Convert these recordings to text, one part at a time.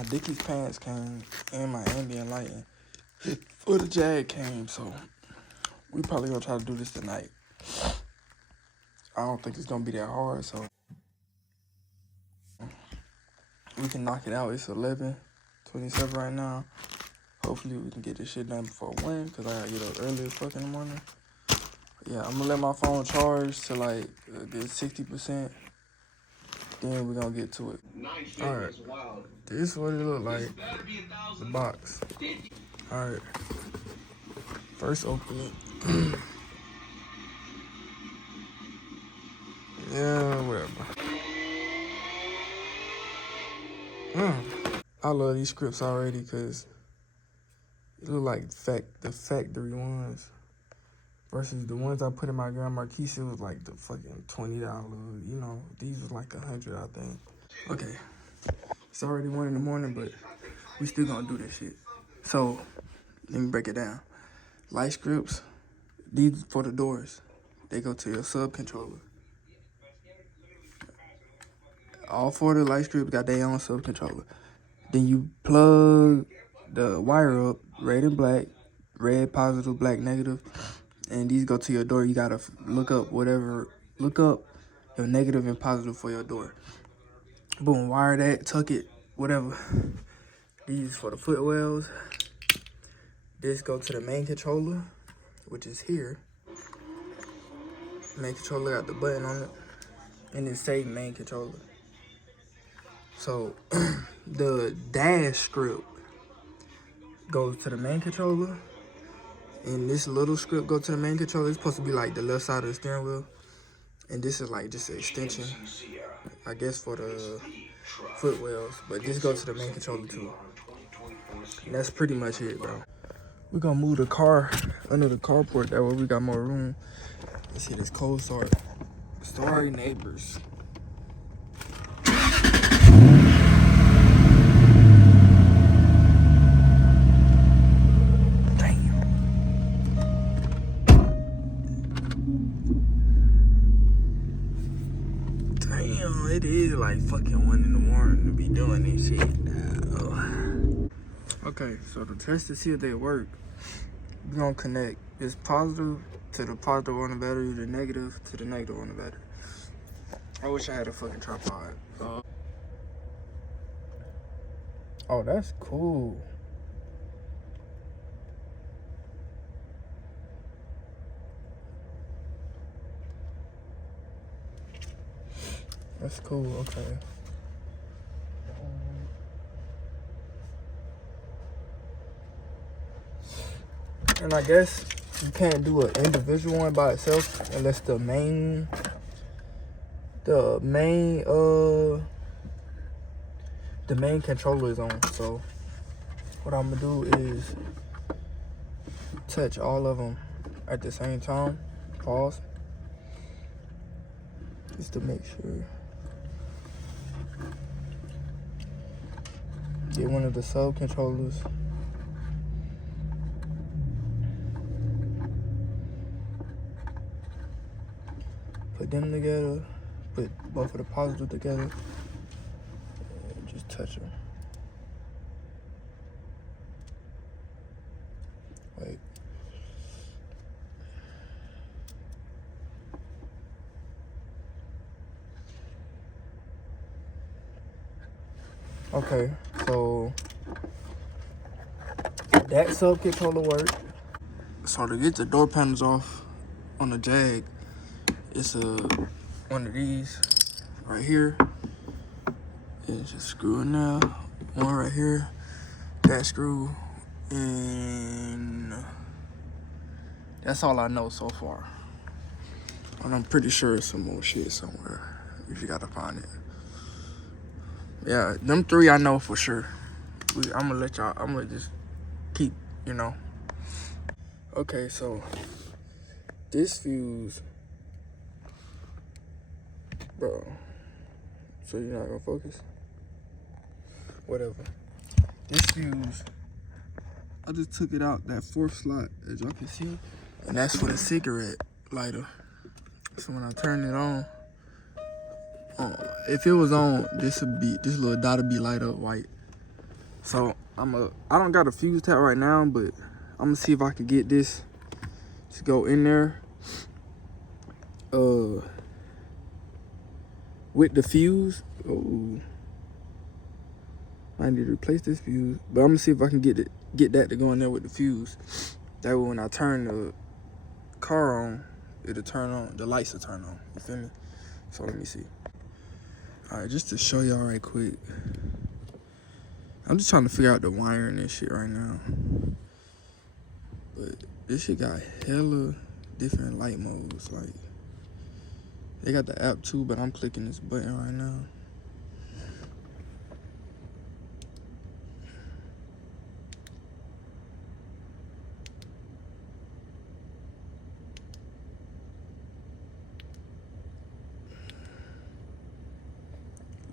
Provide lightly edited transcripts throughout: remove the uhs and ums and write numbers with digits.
my Dickies pants came and my ambient lighting for the Jag came, so we probably gonna try to do this tonight. I don't think it's gonna be that hard, so we can knock it out. It's 11:27 right now. Hopefully we can get this shit done before 1, because I gotta get up early as fuck in the morning. Yeah, I'm gonna let my phone charge to like get 60%. Then we're gonna get to it. Alright, this is what it look like, the box. Alright, first open it. Yeah, whatever. I love these scripts already because it look like the factory ones versus the ones I put in my grandma Marquise. It was like the fucking $20. You know, these was like $100, I think. Okay, it's already 1 in the morning, but we still gonna do this shit. So let me break it down. Light scripts, these for the doors. They go to your sub controller. All 4 of the light scripts got their own sub controller. Then you plug the wire up, red and black, red positive, black negative, and these go to your door. You gotta look up your negative and positive for your door. Boom, wire that, tuck it, whatever. These for the footwells. This go to the main controller, which is here. Main controller got the button on it, and it say main controller. So the dash script goes to the main controller, and this little script go to the main controller. It's supposed to be like the left side of the steering wheel, and this is like just an extension, I guess, for the footwells. But this goes to the main controller too. And that's pretty much it, bro. We're gonna move the car under the carport. That way we got more room. Let's hit this cold start. Sorry, neighbors. It is like fucking 1 in the morning to be doing this shit now. Okay, so to test to see if they work, we're gonna connect this positive to the positive on the battery, the negative to the negative on the battery. I wish I had a fucking tripod. Oh, that's cool. That's cool, okay. And I guess you can't do an individual one by itself unless the main controller is on. So what I'm gonna do is touch all of them at the same time. Pause. Just to make sure. Get one of the sub controllers. Put them together. Put both of the positive together. And just touch them. Wait. Okay, so that sub controller worked. So to get the door panels off on the Jag, it's one of these right here. It's just screw in there. One right here. That screw, and that's all I know so far. And I'm pretty sure it's some more shit somewhere if you gotta find it. Yeah, them 3 I know for sure. I'm gonna just keep, you know. Okay, so this fuse, bro. So you're not gonna focus? Whatever. This fuse, I just took it out, that 4th slot, as y'all can see. And that's for the cigarette lighter. So when I turn it on, if it was on, this little dot would be light up white. So I don't got a fuse tab right now, but I'm gonna see if I can get this to go in there. With the fuse. Oh, I need to replace this fuse, but I'm gonna see if I can get that to go in there with the fuse. That way, when I turn the car on, it'll turn on. The lights will turn on. You feel me? So let me see. All right, just to show y'all right quick. I'm just trying to figure out the wiring and shit right now. But this shit got hella different light modes. Like, they got the app too, but I'm clicking this button right now.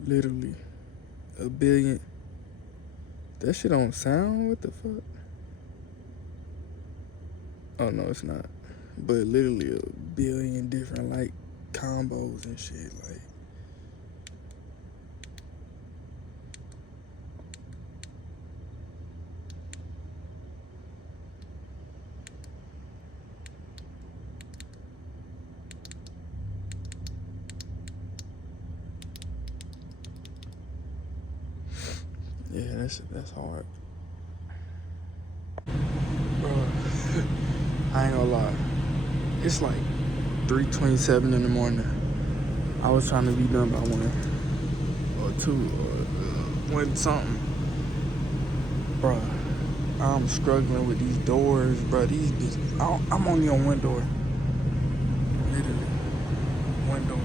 Literally a billion. That shit don't sound. What the fuck? Oh no, it's not. But literally a billion different like combos and shit. Like, yeah, that's hard. Bro, I ain't gonna lie. It's like 3:27 in the morning. I was trying to be done by 1 or 2 or 1 something. Bro, I'm struggling with these doors, bro. These bitches. I'm only on 1 door. Literally, 1 door.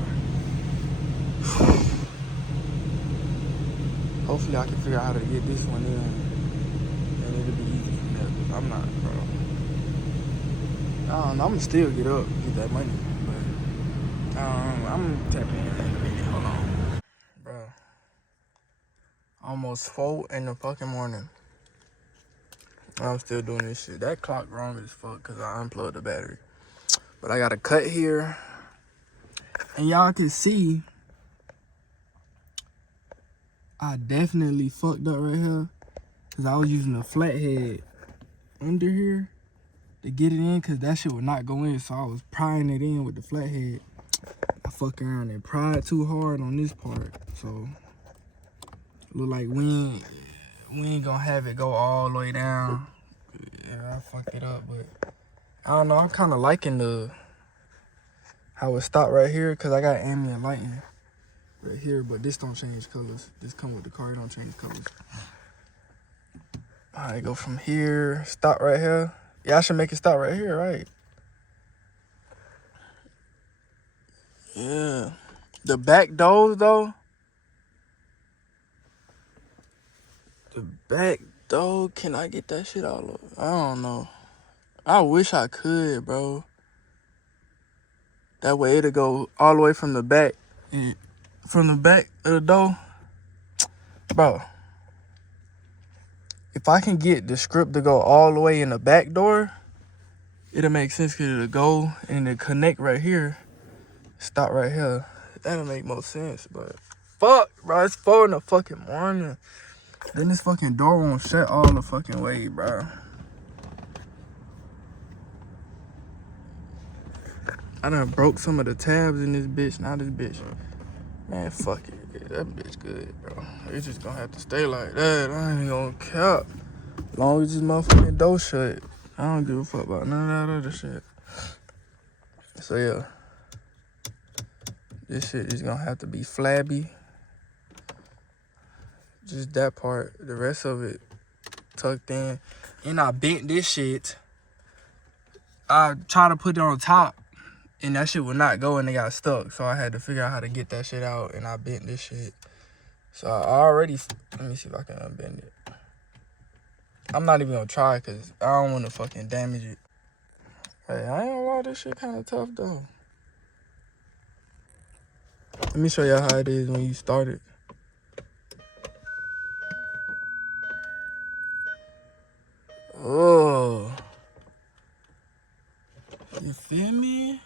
Hopefully I can figure out how to get this one in, and it'll be easy from there. But I'm not, bro. I don't know. I'm gonna still get up, get that money, but I'm tapping in a minute. Hold on, bro. Almost 4 in the fucking morning. I'm still doing this shit. That clock wrong as fuck because I unplugged the battery. But I got a cut here, and y'all can see I definitely fucked up right here because I was using a flathead under here to get it in because that shit would not go in. So I was prying it in with the flathead. I fuck around and pried too hard on this part. So look like we ain't gonna have it go all the way down. Yeah, I fucked it up, but I don't know. I'm kind of liking how it stopped right here because I got ambient lighting right here, but this don't change colors. This come with the car, it don't change colors. All right, go from here, stop right here. Yeah, I should make it stop right here, right? Yeah. The back doors, though. The back door, can I get that shit all over? I don't know. I wish I could, bro. That way it'll go all the way from the back. From the back of the door. Bro. If I can get the script to go all the way in the back door, it'll make sense because it'll go and it'll connect right here. Stop right here. That'll make more sense, but fuck, bro. It's 4 in the fucking morning. Then this fucking door won't shut all the fucking way, bro. I done broke some of the tabs in this bitch. Now this bitch, man, fuck it. That bitch good, bro. It's just gonna have to stay like that. I ain't gonna cap. As long as this motherfucking door shut, I don't give a fuck about none of that other shit. So yeah, this shit is gonna have to be flabby. Just that part. The rest of it tucked in. And I bent this shit. I tried to put it on top, and that shit would not go, and it got stuck. So I had to figure out how to get that shit out, and I bent this shit. So I already, let me see if I can unbend it. I'm not even gonna try because I don't want to fucking damage it. Hey, I ain't gonna lie, this shit kind of tough though. Let me show y'all how it is when you start it. Oh, you feel me?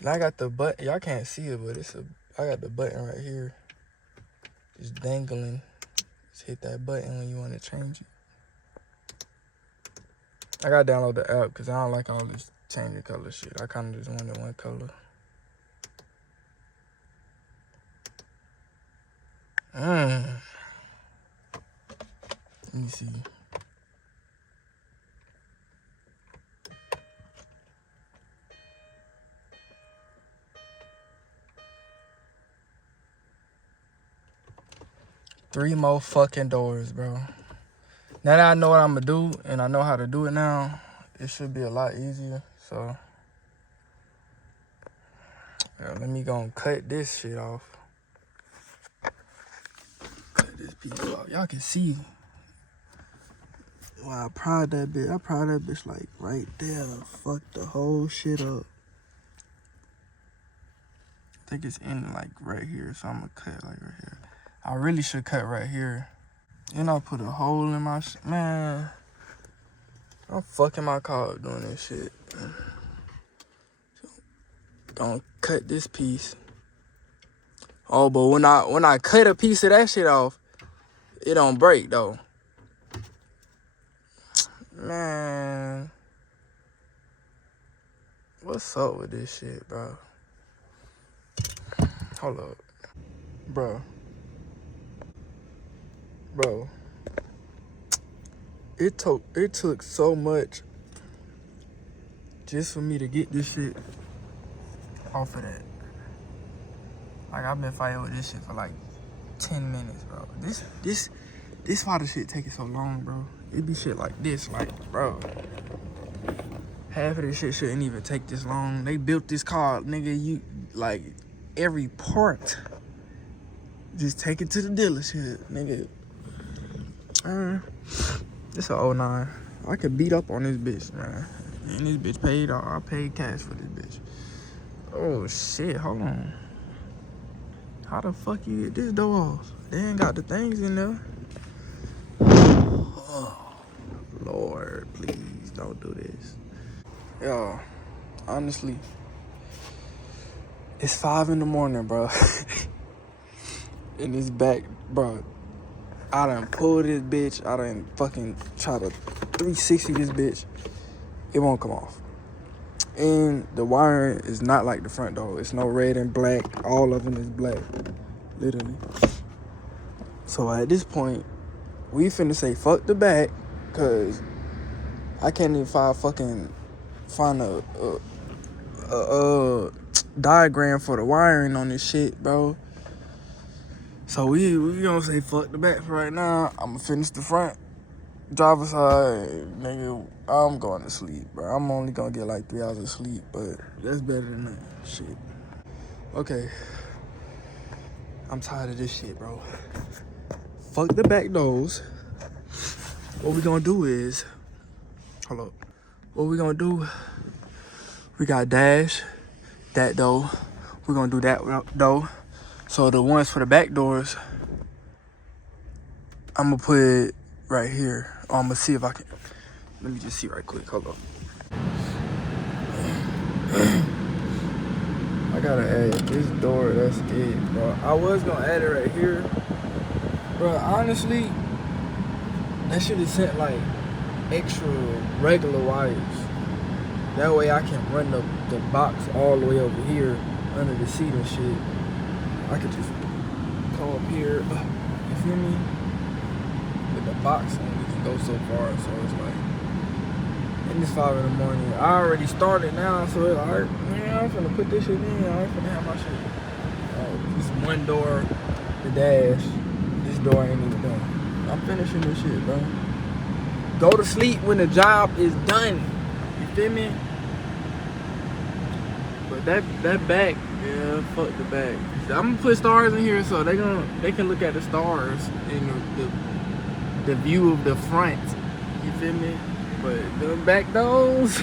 And I got the button. Y'all can't see it, but I got the button right here. Just dangling. Just hit that button when you want to change it. I gotta download the app because I don't like all this changing color shit. I kind of just wanted one color. Let me see. Three more fucking doors, bro. Now that I know what I'm gonna do and I know how to do it now, it should be a lot easier. So, yeah, let me go and cut this shit off. Cut this piece off. Y'all can see. Wow, I pried that bitch. I pried that bitch like right there. Fuck the whole shit up. I think it's in like right here, so I'm gonna cut like right here. I really should cut right here. And I'll put a hole in my man. I'm fucking my car up doing this shit. So, don't cut this piece. Oh, but when I cut a piece of that shit off, it don't break though. Man, what's up with this shit, bro? Hold up, bro. It took so much just for me to get this shit off of that. Like, I've been fighting with this shit for like 10 minutes, bro. This why the shit taking so long, bro. It be shit like this, like, bro. Half of this shit shouldn't even take this long. They built this car, nigga, you, like, every part. Just take it to the dealership, nigga. This a 09. I could beat up on this bitch, man. And this bitch paid, I paid cash for this bitch. Oh, shit, hold on. How the fuck you get this door off? They ain't got the things in there. Oh, Lord, please don't do this. Yo, honestly, it's 5 in the morning, bro. And this back, bro, I done pulled this bitch. I done fucking try to 360 this bitch. It won't come off. And the wiring is not like the front door. It's no red and black. All of them is black, literally. So at this point, we finna say fuck the back, cause I can't even find a diagram for the wiring on this shit, bro. So we gonna say fuck the back for right now. I'ma finish the front. Driver's side, nigga, I'm going to sleep, bro. I'm only gonna get like 3 hours of sleep, but that's better than that shit. Okay. I'm tired of this shit, bro. Fuck the back doors. What we gonna do is, hold up. What we gonna do, we got dash, that door. We're gonna do that door. So the ones for the back doors, I'm gonna put it right here. Oh, I'm gonna see if I can. Let me just see right quick. Hold up. I gotta add this door. That's it, bro. I was gonna add it right here, bro. Honestly, that should have sent like extra regular wires. That way I can run the box all the way over here under the seat and shit. I could just come up here. You feel me? With the box on, we can go so far. So it's like, and it's 5 in the morning. I already started now, so it's like, man, I'm finna put this shit in. I ain't finna have my shit. This one door, the dash. This door ain't even done. I'm finishing this shit, bro. Go to sleep when the job is done. You feel me? But that back, yeah, fuck the back. I'm gonna put stars in here so they can look at the stars in the view of the front. You feel me? But the back doors,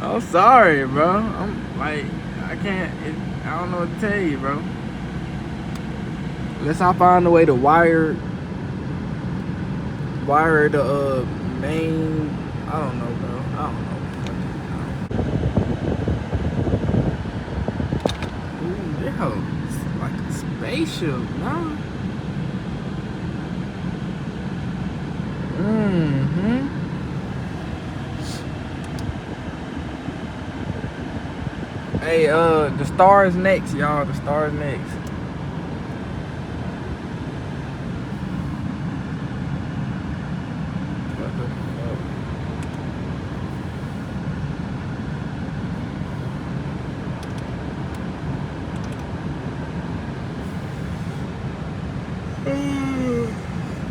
I'm sorry, bro. I'm like, I don't know what to tell you, bro. Unless I find a way to wire the main. I don't know, bro. I don't know. Ooh, it's like a spaceship, no? Mm-hmm. Hey, the stars next, y'all. The stars next. What the fuck?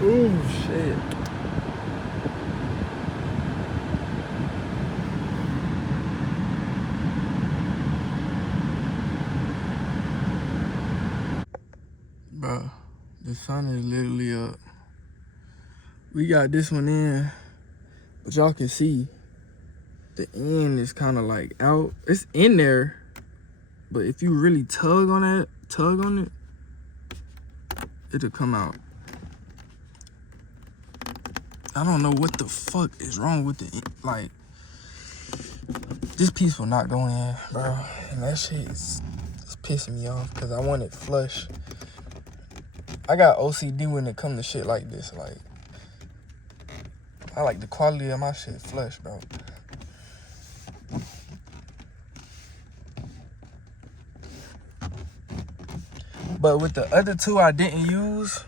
Oh shit. Bro, the sun is literally up. We got this one in, but y'all can see the end is kind of like out. It's in there, but if you really tug on it, it'll come out. I don't know what the fuck is wrong with the, like, this piece will not go in, bro. And that shit is pissing me off because I want it flush. I got OCD when it comes to shit like this. Like, I like the quality of my shit flush, bro. But with the other two I didn't use,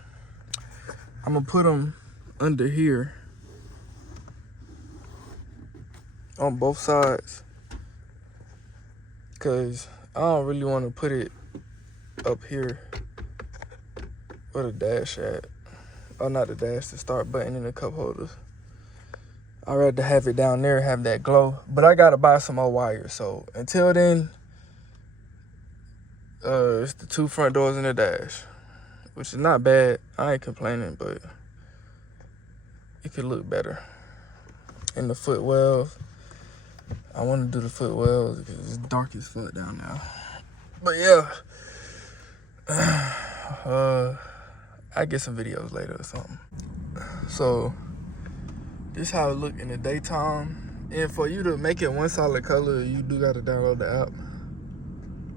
I'm gonna put them under here on both sides, cause I don't really want to put it up here where the dash at. Oh, not the dash, the start button and the cup holders. I'd rather have it down there, have that glow. But I gotta buy some more wires. So until then, it's the two front doors and the dash, which is not bad. I ain't complaining, but it could look better. And the footwells, I want to do the footwells because it's dark as fuck down there. But yeah, I get some videos later or something. So this how it look in the daytime. And for you to make it one solid color, you do gotta download the app,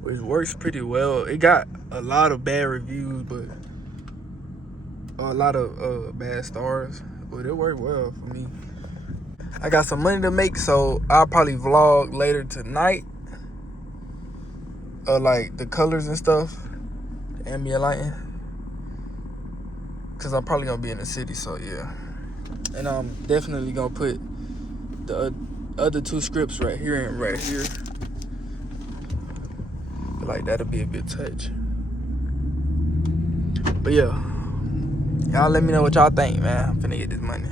which works pretty well. It got a lot of bad reviews, but a lot of bad stars, but it worked well for me. I got some money to make, so I'll probably vlog later tonight, like the colors and stuff, the ambient lighting, cause I'm probably gonna be in the city, so yeah. And I'm definitely gonna put the other two scripts right here and right here. Like, that'll be a good touch. But yeah, y'all let me know what y'all think, man. I'm finna get this money.